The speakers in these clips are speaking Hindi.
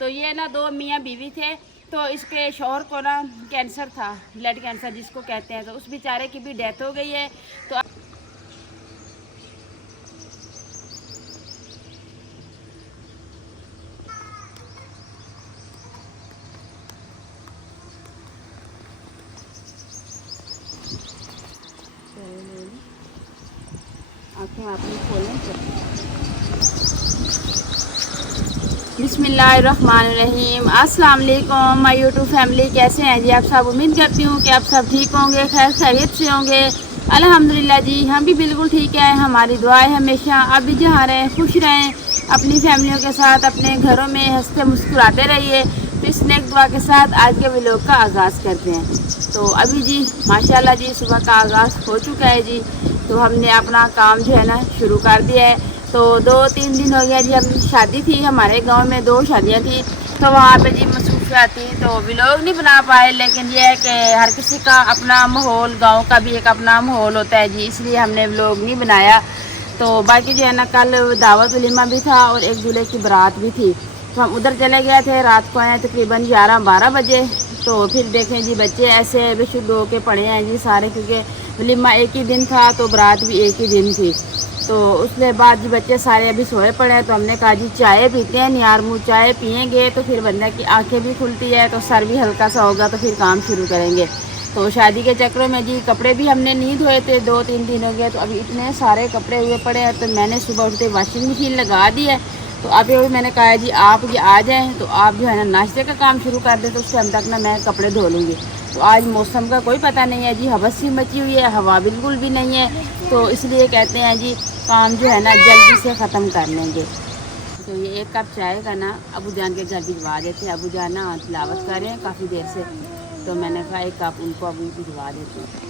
तो ये ना दो मियाँ बीवी थे। तो इसके शौहर को ना कैंसर था, ब्लड कैंसर जिसको कहते हैं, तो उस बेचारे की भी डेथ हो गई है। तो आँखें आपने खोलें। बिस्मिल्लाहिर्रहमानिर्रहीम। अस्सलाम वालेकुम माय यूट्यूब फैमिली, कैसे हैं जी आप सब। उम्मीद करती हूँ कि आप सब ठीक होंगे, खैर खैरियत से होंगे। अल्हम्दुलिल्लाह जी, हम भी बिल्कुल ठीक है। हमारी दुआ है हमेशा आप भी जहाँ रहें खुश रहें, अपनी फैमिलियों के साथ अपने घरों में हंसते मुस्कुराते रहिए। तो इस नेक दुआ के साथ आज के व्लॉग का आगाज़ करते हैं। तो अभी जी माशाल्लाह जी सुबह का आगाज़ हो चुका है जी। तो हमने अपना काम जो है ना शुरू कर दिया है। तो 2-3 दिन हो गया जी, हम शादी थी हमारे गांव में, 2 शादियां थी। तो वहाँ पे जी मसरूफियात थी, तो व्लॉग नहीं बना पाए। लेकिन ये है कि हर किसी का अपना माहौल, गांव का भी एक अपना माहौल होता है जी, इसलिए हमने व्लॉग नहीं बनाया। तो बाकी जो है ना कल दावत वलीमा भी था और एक दूल्हे की बारात भी थी। तो हम उधर चले गए थे, रात को आए तकरीबन 11-12 बजे। तो फिर देखें जी बच्चे ऐसे बेशुद्ध होके पड़े हैं जी सारे, क्योंकि वलीमा एक ही दिन था तो बारात भी एक ही दिन थी। तो उसके बाद जी बच्चे सारे अभी सोए पड़े हैं। तो हमने कहा जी चाय पीते हैं, नियार मुँह चाय पियेंगे तो फिर बंदे की आंखें भी खुलती है, तो सर भी हल्का सा होगा, तो फिर काम शुरू करेंगे। तो शादी के चक्रों में जी कपड़े भी हमने नहीं धोए थे, 2-3 दिन हो गए। तो अभी इतने सारे कपड़े हुए पड़े हैं, तो मैंने सुबह उठते वॉशिंग मशीन लगा दी है। तो अभी मैंने कहा है जी आप ये आ जाएँ तो आप जो है ना नाश्ते का काम शुरू कर दें, तो उस टाइम तक ना मैं कपड़े धो लूँगी। तो आज मौसम का कोई पता नहीं है जी, हवस सी मची हुई है, हवा बिल्कुल भी नहीं है। तो इसलिए कहते हैं जी काम जो है ना जल्दी से ख़त्म कर लेंगे। तो ये एक कप चाय का ना अबू जान के घर भिजवा देते हैं। अबू जान ना तिलावत कर रहे हैं काफ़ी देर से, तो मैंने कहा एक कप उनको अभी भिजवा देते हैं।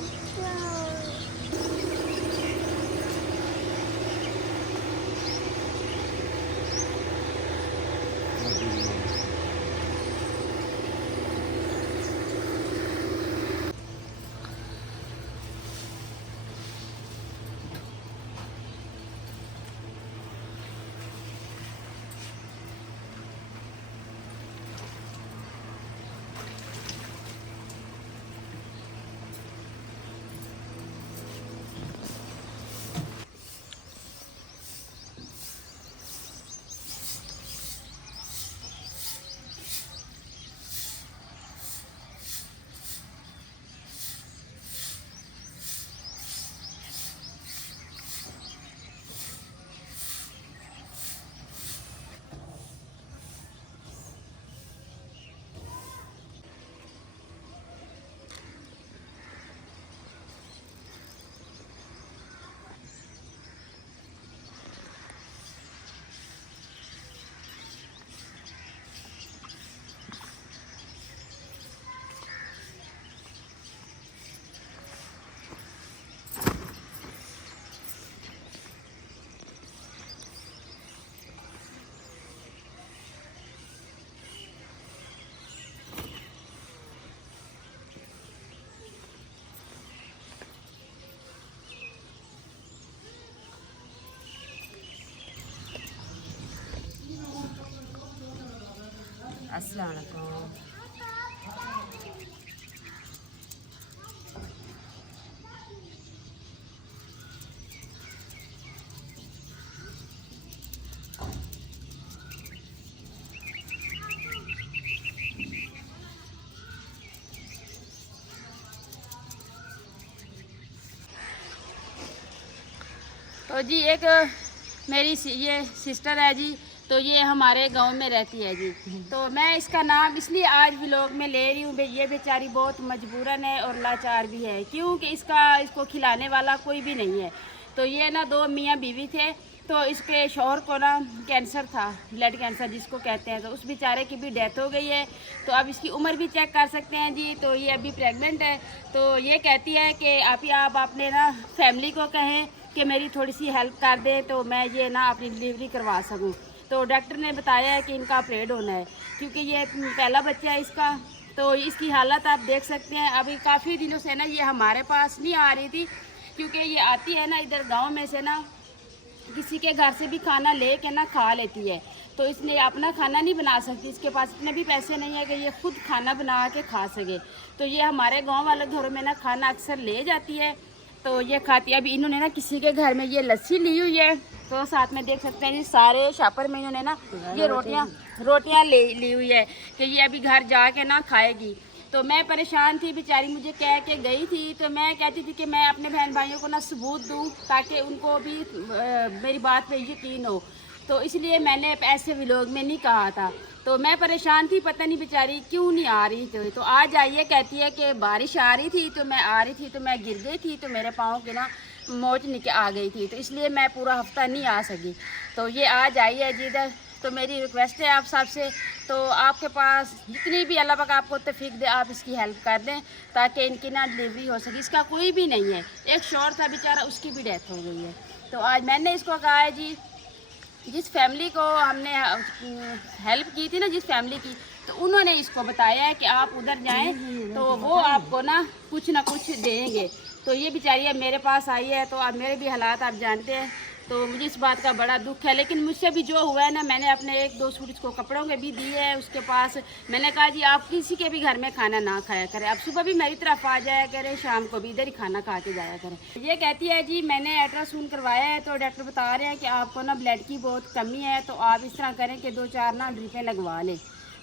अस्सलाम वालेकुम। तो जी एक मेरी ये सिस्टर है जी, तो ये हमारे गांव में रहती है जी। तो मैं इसका नाम इसलिए आज व्लॉग में ले रही हूँ, ये बेचारी बहुत मजबूरन है और लाचार भी है, क्योंकि इसको खिलाने वाला कोई भी नहीं है। तो ये ना दो मियाँ बीवी थे। तो इसके शौहर को ना कैंसर था, ब्लड कैंसर जिसको कहते हैं, तो उस बेचारे की भी डेथ हो गई है। तो अब इसकी उम्र भी चेक कर सकते हैं जी। तो ये अभी प्रेग्नेंट है। तो ये कहती है कि आप अपने ना फैमिली को कहें कि मेरी थोड़ी सी हेल्प कर दें, तो मैं ये ना अपनी डिलीवरी करवा सकूं। तो डॉक्टर ने बताया है कि इनका ऑपरेट होना है, क्योंकि ये पहला बच्चा है इसका। तो इसकी हालत आप देख सकते हैं। अभी काफ़ी दिनों से ना ये हमारे पास नहीं आ रही थी, क्योंकि ये आती है ना इधर गांव में से ना किसी के घर से भी खाना ले के ना खा लेती है। तो इसलिए अपना खाना नहीं बना सकती, इसके पास इतने भी पैसे नहीं है कि ये खुद खाना बना के खा सके। तो ये हमारे गांव वाले घरों में ना खाना अक्सर ले जाती है, तो ये खाती है। अभी इन्होंने ना किसी के घर में ये लस्सी ली हुई है, तो साथ में देख सकते हैं जी सारे शापर में इन्होंने ना ये रोटियाँ ली हुई है कि ये अभी घर जाके ना खाएगी। तो मैं परेशान थी बेचारी, मुझे कह के गई थी, तो मैं कहती थी कि मैं अपने बहन भाइयों को ना सबूत दूँ ताकि उनको भी मेरी बात पे यकीन हो। तो इसलिए मैंने ऐसे व्लॉग में नहीं कहा था। तो मैं परेशान थी, पता नहीं बेचारी क्यों नहीं आ रही थी। तो आज आई है, कहती है कि बारिश आ रही थी तो मैं आ रही थी तो मैं गिर गई थी, तो मेरे पाँव के ना मोच निकल आ गई थी, तो इसलिए मैं पूरा हफ्ता नहीं आ सकी। तो ये आज आई है जी इधर। तो मेरी रिक्वेस्ट है आप सबसे, तो आपके पास जितनी भी अल्लाह पाक आपको तौफीक दे, आप इसकी हेल्प कर दें ताकि इनकी ना डिलीवरी हो सके। इसका कोई भी नहीं है, एक शौहर था बेचारा, उसकी भी डेथ हो गई है। तो आज मैंने इसको कहा है जी, जिस फैमिली को हमने हेल्प की थी ना, जिस फैमिली की, तो उन्होंने इसको बताया है कि आप उधर जाएं तो वो आपको ना कुछ देंगे। तो ये बेचारी है मेरे पास आई है, तो आप मेरे भी हालात आप जानते हैं, तो मुझे इस बात का बड़ा दुख है। लेकिन मुझसे भी जो हुआ है ना, मैंने अपने 1-2 सूट इसको कपड़ों के भी दिए है उसके पास। मैंने कहा जी आप किसी के भी घर में खाना ना खाया करें, अब सुबह भी मेरी तरफ आ जाया करें, शाम को भी इधर ही खाना खा के जाया करें। ये कहती है जी मैंने अल्ट्रासाउंड करवाया है, तो डॉक्टर बता रहे हैं कि आपको ना ब्लड की बहुत कमी है, तो आप इस तरह करें कि 2-4 ना ड्रिपें लगवा लें।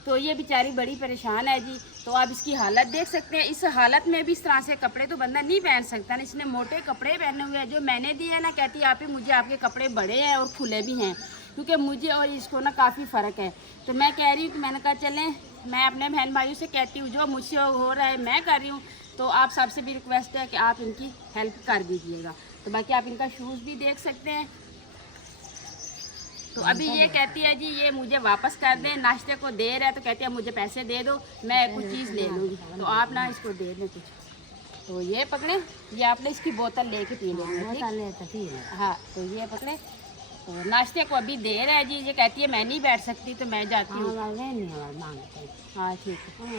तो ये बेचारी बड़ी परेशान है जी। तो आप इसकी हालत देख सकते हैं, इस हालत में भी इस तरह से कपड़े तो बंदा नहीं पहन सकता ना। इसने मोटे कपड़े पहने हुए हैं, जो मैंने दिए हैं ना, कहती है आप ही मुझे आपके कपड़े बड़े हैं और खुले भी हैं, क्योंकि मुझे और इसको ना काफ़ी फ़र्क है। तो मैं कह रही हूँ कि मैंने कहा चलें, मैं अपने बहन भाइयों से कहती हूँ जो मुझसे हो रहा है मैं कर रही हूँ, तो आप सबसे भी रिक्वेस्ट है कि आप इनकी हेल्प कर दीजिएगा। तो बाकी आप इनका शूज़ भी देख सकते हैं। तो अभी ये कहती है जी ये मुझे वापस कर दें, नाश्ते को देर है, तो कहती है मुझे पैसे दे दो, मैं कुछ चीज़ ले लूँगी, तो आप ना इसको दे दें कुछ। तो ये पकड़े, ये आपने इसकी बोतल लेके पी लेंगे। हाँ, तो ये पकड़े। तो नाश्ते को अभी देर है जी, ये कहती है मैं नहीं बैठ सकती, तो मैं जाती हूँ। हाँ ठीक है।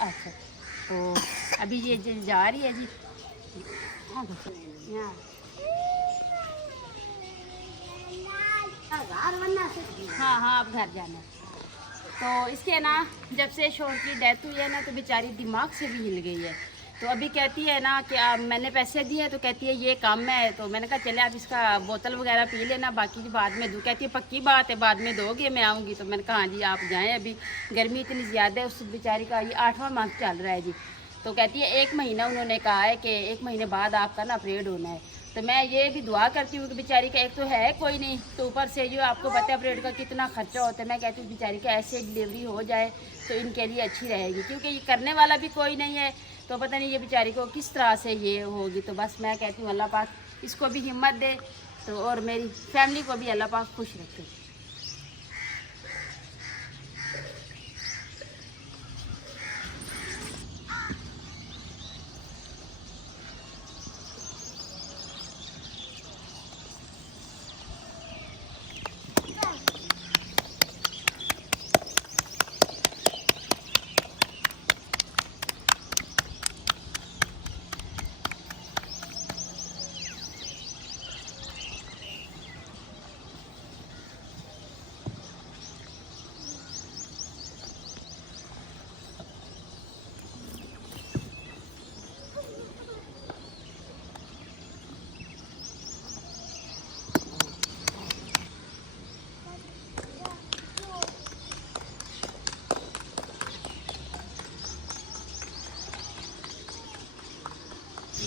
अच्छा, तो अभी ये जा रही है जी। हाँ हाँ, अब घर जाना। तो इसके ना जब से शोहर की डेथ हुई है ना, तो बेचारी दिमाग से भी हिल गई है। तो अभी कहती है ना कि आप मैंने पैसे दिए, तो कहती है ये काम है। तो मैंने कहा चले आप इसका बोतल वगैरह पी लेना, बाकी बाद में दूँ। कहती है पक्की बात है, बाद में दोगे, मैं आऊँगी। तो मैंने कहा हाँ जी आप जाएँ, अभी गर्मी इतनी ज़्यादा है। उस बेचारी का ये 8वां मंथ चल रहा है जी। तो कहती है 1 महीना उन्होंने कहा है कि 1 महीने बाद आपका ना ऑपरेट होना है। तो मैं ये भी दुआ करती हूँ कि बेचारी का एक तो है कोई नहीं, तो ऊपर से जो आपको पता है ऑपरेट का कितना खर्चा होता है। मैं कहती हूँ बेचारी का ऐसे डिलीवरी हो जाए तो इनके लिए अच्छी रहेगी, क्योंकि ये करने वाला भी कोई नहीं है, तो पता नहीं ये बेचारी को किस तरह से ये होगी। तो बस मैं कहती हूँ अल्लाह पाक इसको भी हिम्मत दे, तो और मेरी फैमिली को भी अल्लाह पाक खुश रखे।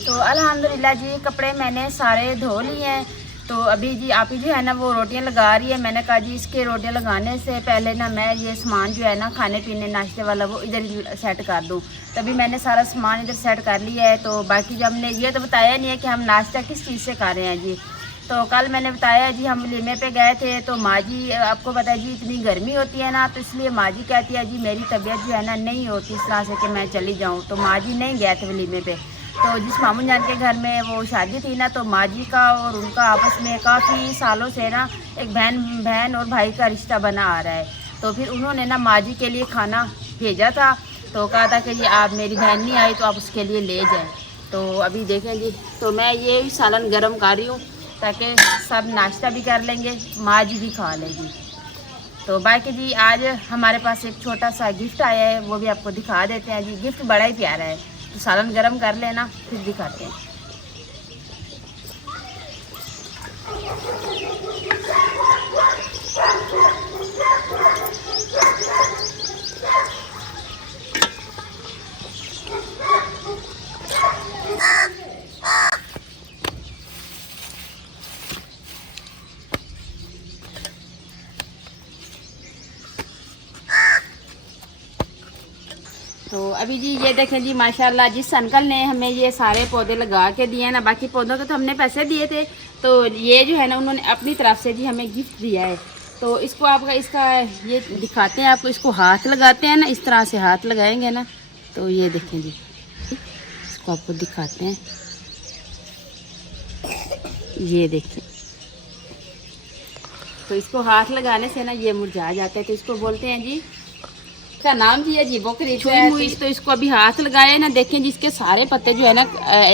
तो अल्हम्दुलिल्लाह जी कपड़े मैंने सारे धो लिए हैं। तो अभी जी आप ही जो है ना वो रोटियां लगा रही है। मैंने कहा जी इसके रोटियां लगाने से पहले ना मैं ये सामान जो है ना खाने पीने नाश्ते वाला वो इधर सेट कर दूँ। तभी मैंने सारा सामान इधर सेट कर लिया है। तो बाकी जब हमने ये तो बताया नहीं है कि हम नाश्ता किस चीज़ से कर रहे हैं जी। तो कल मैंने बताया जी हम वलीमे पे गए थे, तो माँ जी आपको पता है जी इतनी गर्मी होती है ना, तो इसलिए माँ जी कहती है जी मेरी तबीयत जो है ना नहीं होती इस तरह से कि मैं चली जाऊँ। तो माँ जी नहीं गए थे वलीमे पे। तो जिस मामू जान के घर में वो शादी थी ना, तो माँ जी का और उनका आपस में काफ़ी सालों से ना एक बहन और भाई का रिश्ता बना आ रहा है। तो फिर उन्होंने ना माँ जी के लिए खाना भेजा था, तो कहा था कि ये आप मेरी बहन नहीं आई तो आप उसके लिए ले जाएं। तो अभी देखें जी, तो मैं ये सालन गर्म कर रही हूँ। ताकि सब नाश्ता भी कर लेंगे, माँ जी भी खा लेंगी। तो बाकी जी आज हमारे पास एक छोटा सा गिफ्ट आया है, वो भी आपको दिखा देते हैं जी। गिफ्ट बड़ा ही प्यारा है, तो सालन गरम कर लेना फिर दिखाते हैं। तो अभी जी ये देखें जी, माशाल्लाह जिस अंकल ने हमें ये सारे पौधे लगा के दिए हैं ना, बाकी पौधों के तो हमने पैसे दिए थे, तो ये जो है ना उन्होंने अपनी तरफ से जी हमें गिफ्ट दिया है। तो इसको आपका इसका ये दिखाते हैं आपको। इसको हाथ लगाते हैं ना, इस तरह से हाथ लगाएंगे ना, तो ये देखें जी, इसको आपको दिखाते हैं। ये देखें, तो इसको हाथ लगाने से ना ये मुरझा जाता है, तो इसको बोलते हैं जी, इसका नाम जी अजीबोगरीब है। तो इसको अभी हाथ लगाए ना, देखें जिसके सारे पत्ते जो है ना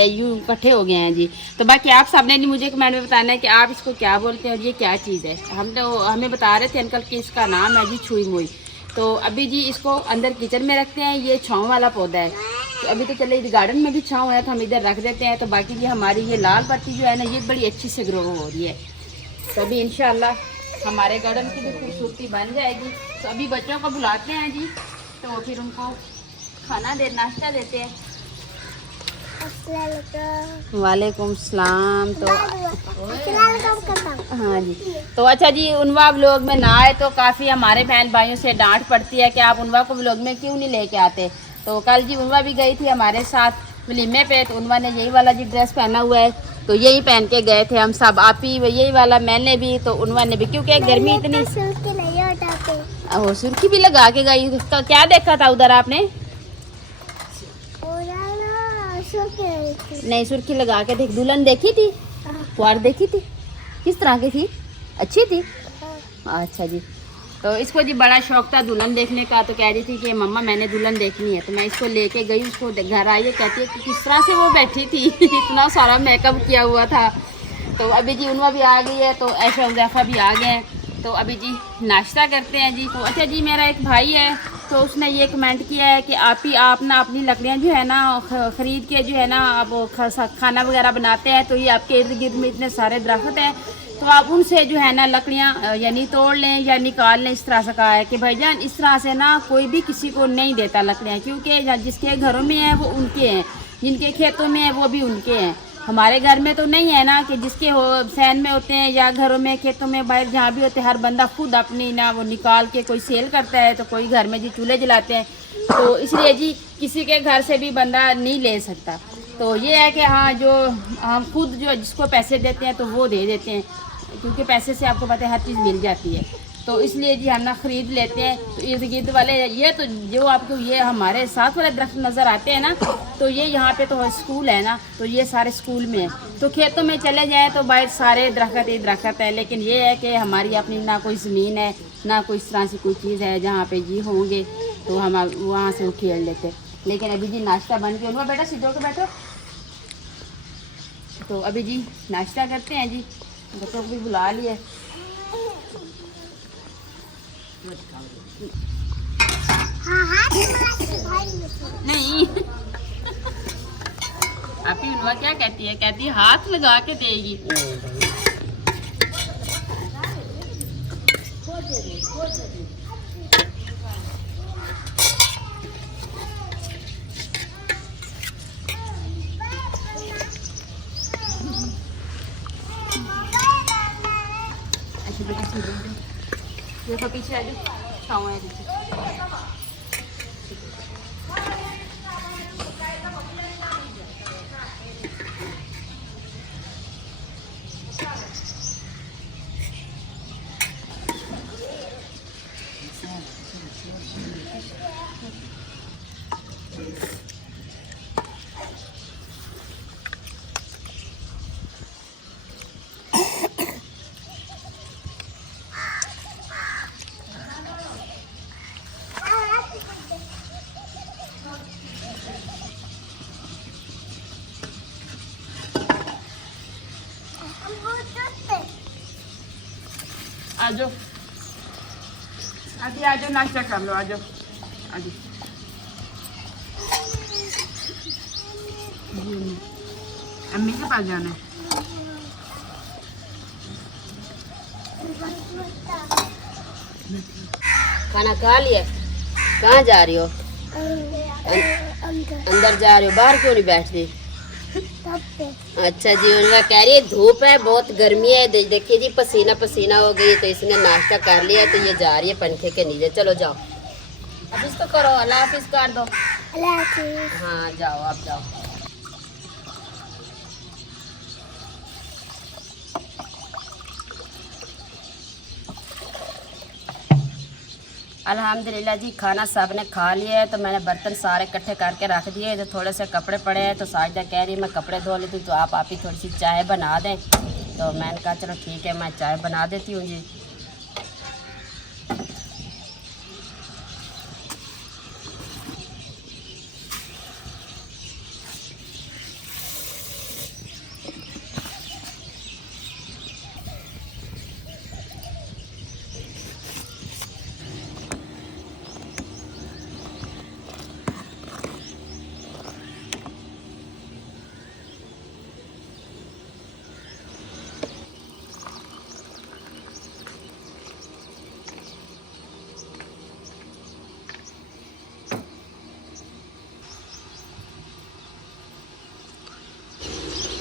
यूं इकट्ठे हो गए हैं जी। तो बाकी आप सबने नहीं मुझे कमेंट में बताना है कि आप इसको क्या बोलते हैं और ये क्या चीज़ है। हम तो हमें बता रहे थे अंकल कि इसका नाम है जी छुई मुई। तो अभी जी इसको अंदर किचन में रखते हैं, ये छाँव वाला पौधा है। तो अभी तो चले गार्डन में भी छाँव है, तो हम इधर रख देते हैं। तो बाकी जी हमारी ये लाल पत्ती जो है ना, ये बड़ी अच्छी से ग्रो हो रही है। तो अभी इंशाल्लाह हमारे गार्डन की भी खूबसूरती बन जाएगी। तो अभी बच्चों को बुलाते हैं जी, तो फिर उनको खाना नाश्ता देते हैं। वालेकुम सलाम। तो हाँ जी, तो अच्छा जी, उनवा व्लॉग में ना आए तो काफ़ी हमारे बहन भाइयों से डांट पड़ती है कि आप उनवा को व्लॉग में क्यों नहीं लेके आते। तो कल जी उनवा भी गई थी हमारे साथ वलीमे पे, तो उनवा ने यही वाला जी ड्रेस पहना हुआ है, तो यही पहन के गए थे हम सब। आप ही यही वाला, मैंने भी, तो उनवा ने भी, क्योंकि गर्मी इतनी। वो सुर्खी भी लगा के गई, उसका क्या देखा था उधर आपने? नहीं, सुर्खी लगा के देख। दुल्हन देखी थी, कुंवर देखी थी, किस तरह की थी? अच्छी थी। अच्छा जी, तो इसको जी बड़ा शौक था दुल्हन देखने का, तो कह रही थी कि मम्मा मैंने दुल्हन देखनी है। तो मैं इसको लेके गई, उसको घर आई, कहती है कि किस तरह से वो बैठी थी इतना सारा मेकअप किया हुआ था। तो अभी जी उनवा भी आ गई है, तो ऐशा उज़ैफ़ा भी आ गए हैं। तो अभी जी नाश्ता करते हैं जी। तो अच्छा जी, मेरा एक भाई है, तो उसने ये कमेंट किया है कि आप ना अपनी लकड़ियाँ जो है ना ख़रीद के जो है ना आप खाना वगैरह बनाते हैं, तो ये आपके इर्द गिर्द में इतने सारे दरख्त हैं, तो आप उनसे जो है ना लकड़ियाँ यानी तोड़ लें या निकाल लें। इस तरह से कहा है कि भाईजान इस तरह से ना कोई भी किसी को नहीं देता लकड़ियाँ, क्योंकि जिसके घरों में है वो उनके हैं, जिनके खेतों में है वो भी उनके हैं। हमारे घर में तो नहीं है ना कि जिसके फैन में होते हैं या घरों में खेतों में बाहर जहाँ भी होते हैं, हर बंदा खुद अपनी ना वो निकाल के कोई सेल करता है, तो कोई घर में जी चूल्हे जलाते हैं। तो इसलिए जी किसी के घर से भी बंदा नहीं ले सकता। तो ये है कि हाँ, जो हम खुद जो जिसको पैसे देते हैं तो वो दे देते हैं, क्योंकि पैसे से आपको पता है हर चीज़ मिल जाती है। तो इसलिए जी हम ना ख़रीद लेते हैं। तो इर्द गिर्द वाले ये तो जो आपको ये हमारे साथ वाले दरख्त नज़र आते हैं ना, तो ये यहाँ पे तो स्कूल है ना, तो ये सारे स्कूल में है। तो खेतों में चले जाएँ तो बाहर सारे दरख्त ही दरख्त है, लेकिन ये है कि हमारी अपनी ना कोई ज़मीन है ना कोई इस तरह से कोई चीज़ है जहाँ पे जी होंगे तो हम वहाँ से खेल लेते। लेकिन अभी जी नाश्ता बन के, उनका बेटा सीधो के बैठो। तो अभी जी नाश्ता करते हैं जी, बच्चों को भी बुला लिए। नहीं आपकी उनवा क्या कहती है? कहती है हाथ लगा के देगी। देखो पीछे आ जाओ, छाँव है पीछे। आ जाओ अभी, आ जाओ नाश्ता कर लो, आ जाओ आ जाओ। अम्मी के पास जाना है। खाना खा लिया? कहाँ जा रही हो? अंदर जा रही हो, बाहर क्यों नहीं बैठती? अच्छा जी, उनका कह रही है धूप है, बहुत गर्मी है, देखिए जी पसीना पसीना हो गई, तो इसने नाश्ता कर लिया, तो ये जा रही है पंखे के नीचे। चलो जाओ, अब इसको करो, अल्लाह हाफिज कर दो। हाँ जाओ, आप जाओ। अल्हम्दुलिल्लाह जी, खाना सब ने खा लिया है, तो मैंने बर्तन सारे इकट्ठे करके रख दिए। तो थोड़े से कपड़े पड़े हैं, तो साजिदा कह रही है मैं कपड़े धो लेती हूँ, तो आप ही थोड़ी सी चाय बना दें। तो मैंने कहा चलो ठीक है, मैं चाय बना देती हूँ जी।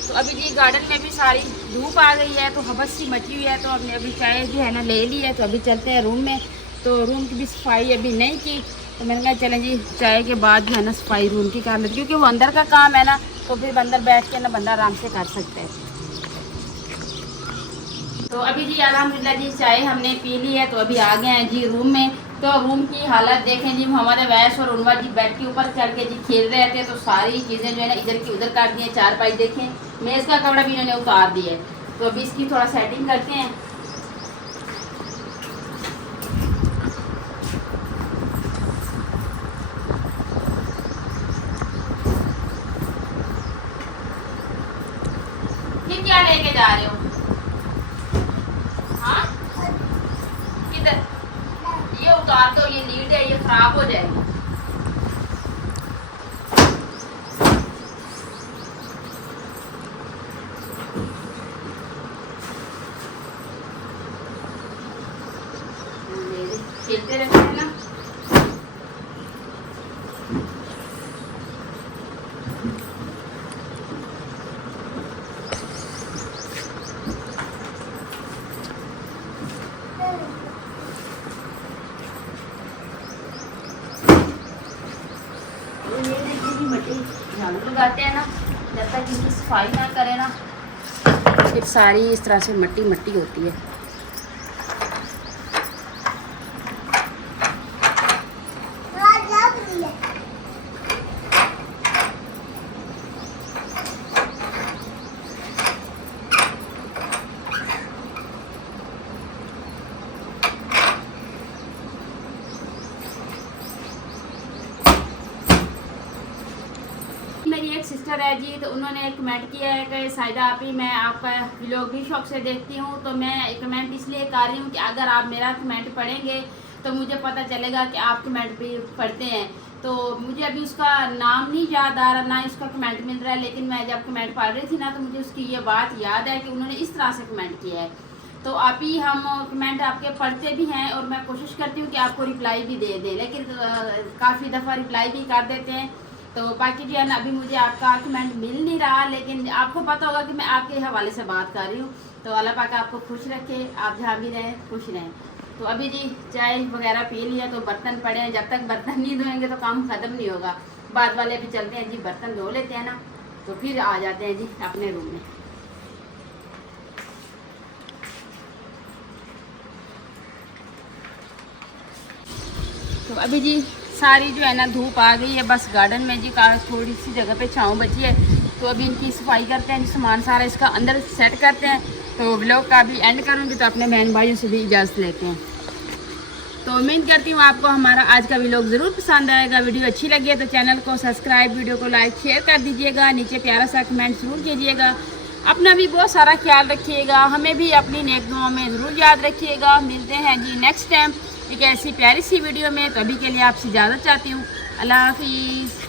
तो अभी जी गार्डन में भी सारी धूप आ गई है, तो हबस सी मची हुई है, तो हमने अभी चाय जो है ना ले ली है। तो अभी चलते हैं रूम में। तो रूम की भी सफाई अभी नहीं की, तो मैंने कहा चलें जी चाय के बाद जो है ना सफाई रूम की कर लेते, क्योंकि वो अंदर का काम है ना, तो फिर अंदर बैठ के ना बंदा आराम से कर सकता है। तो अभी जी अल्हम्दुलिल्लाह जी चाय हमने पी ली है, तो अभी आ गए हैं जी रूम में। तो रूम की हालत देखें जी, हमारे वैस और उनवा जी बेड के ऊपर चढ़ के जी खेल रहे थे, तो सारी चीज़ें जो है ना इधर की उधर काट दी हैं। चारपाई देखें, मेज़ का कपड़ा भी इन्होंने उतार दिया है। तो अभी इसकी थोड़ा सेटिंग करते हैं। ये क्या लेके जा रहे हो? हाँ किधर? ये उतार दो, ये लीड है, ये खराब हो जाएगी। खेलते रहते हैं ना। झाड़ू लगाते हैं ना, जब तक इनकी सफाई ना करें ना, फिर सारी इस तरह से मट्टी मट्टी होती है। मेरी एक सिस्टर है जी, तो उन्होंने कमेंट किया है कि साहिदा आप ही, मैं आपका व्लॉग भी शौक से देखती हूँ, तो मैं कमेंट इसलिए कर रही हूँ कि अगर आप मेरा कमेंट पढ़ेंगे तो मुझे पता चलेगा कि आप कमेंट भी पढ़ते हैं। तो मुझे अभी उसका नाम नहीं याद आ रहा, ना ही उसका कमेंट मिल रहा है, लेकिन मैं जब कमेंट पढ़ रही थी ना, तो मुझे उसकी ये बात याद है कि उन्होंने इस तरह से कमेंट किया है। तो आप ही, हम कमेंट आपके पढ़ते भी हैं और मैं कोशिश करती हूँ कि आपको रिप्लाई भी दे दें, लेकिन काफ़ी दफ़ा रिप्लाई भी कर देते हैं। तो बाकी जो है ना, अभी मुझे आपका कमेंट मिल नहीं रहा, लेकिन आपको पता होगा कि मैं आपके हवाले से बात कर रही हूँ। तो अल्लाह पाक आपको खुश रखे, आप जहाँ भी रहें खुश रहें। तो अभी जी चाय वगैरह पी लिया, तो बर्तन पड़े हैं, जब तक बर्तन नहीं धोएंगे तो काम ख़त्म नहीं होगा। बाद वाले भी चलते हैं जी, बर्तन धो लेते हैं ना, तो फिर आ जाते हैं जी अपने रूम में। तो अभी जी सारी जो है ना धूप आ गई है, बस गार्डन में जी का थोड़ी सी जगह पे छाँव बची है। तो अभी इनकी सफाई करते हैं, सामान सारा इसका अंदर सेट करते हैं। तो व्लॉग का भी एंड करूँगी, तो अपने बहन भाइयों से भी इजाज़त लेते हैं। तो उम्मीद करती हूँ आपको हमारा आज का व्लॉग ज़रूर पसंद आएगा। वीडियो अच्छी लगी है तो चैनल को सब्सक्राइब, वीडियो को लाइक शेयर कर दीजिएगा, नीचे प्यारा सा कमेंट ज़रूर कीजिएगा। अपना भी बहुत सारा ख्याल रखिएगा, हमें भी अपनी नेक दुआओं में ज़रूर याद रखिएगा। मिलते हैं जी नेक्स्ट टाइम एक ऐसी प्यारी सी वीडियो में। तो अभी के लिए आपसे इजाज़त चाहती हूँ। अल्लाह हाफिज़।